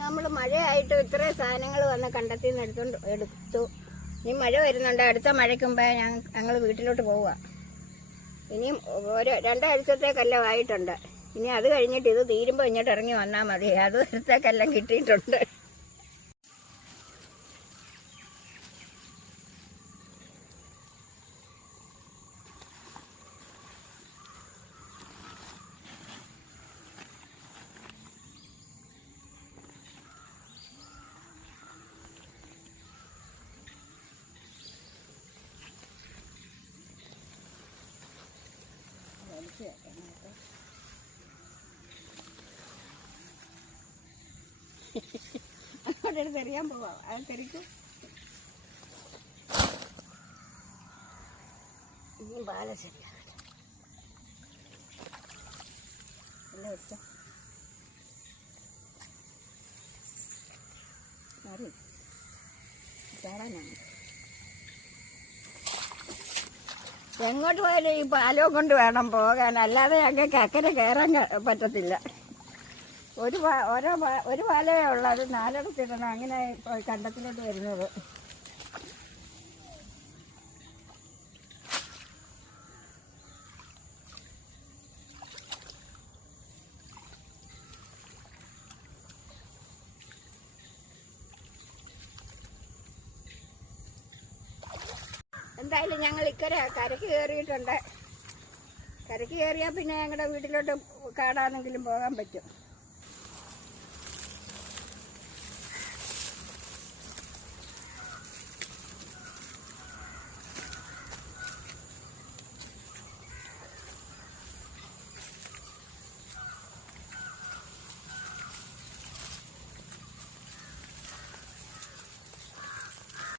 നമ്മൾ മഴയായിട്ട് ഇത്രയും സാധനങ്ങൾ വന്ന് കണ്ടെത്തി നിന്ന് എടുത്തു. ഇനി മഴ വരുന്നുണ്ട്. അടുത്ത മഴയ്ക്ക് മുമ്പേ ഞങ്ങൾ വീട്ടിലോട്ട് പോവുക. ഇനിയും ഒരു 2 ആഴ്ചത്തേക്കെല്ലാം ആയിട്ടുണ്ട്. ഇനി അത് കഴിഞ്ഞിട്ട് ഇത് തീരുമ്പോൾ ഇങ്ങോട്ട് ഇറങ്ങി വന്നാൽ മതി. അത് വരത്തേക്കെല്ലാം കിട്ടിയിട്ടുണ്ട്. അങ്ങോട്ടെടുത്ത് എറിയാൻ പോവാം. അത് തെറിക്കും. ഇനിയും ബാല ശരിയാകട്ടെ. എല്ലാം വെച്ചോ. ചാടാനാണ്. എങ്ങോട്ട് പോയാലും ഈ പാലവും കൊണ്ട് വേണം പോകാൻ. അല്ലാതെ ഞങ്ങൾക്ക് അക്കരെ കയറാൻ പറ്റത്തില്ല. ഒരു പാലമേ ഉള്ളൂ. അത് 4 അങ്ങനെ കണ്ടത്തിലോട്ട് വരുന്നത്. എന്തായാലും ഞങ്ങൾ കരയ്ക്ക് കയറിയിട്ടുണ്ട്. കരയ്ക്ക് കയറിയാൽ പിന്നെ ഞങ്ങളുടെ വീട്ടിലോട്ട് കാടാണെങ്കിലും പോകാൻ പറ്റും.